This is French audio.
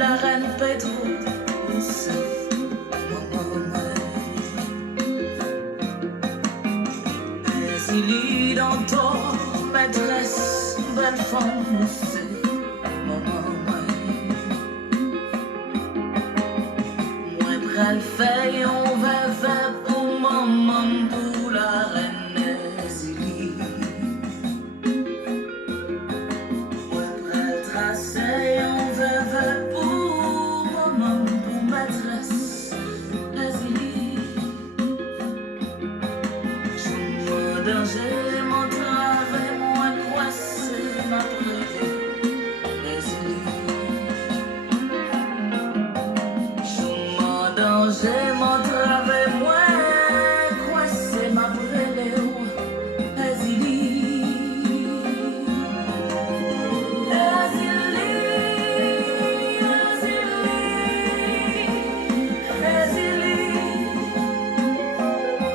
la reine Pétrus. Mais il y dans ton maîtresse, belle femme, c'est maman. Moi, pral faire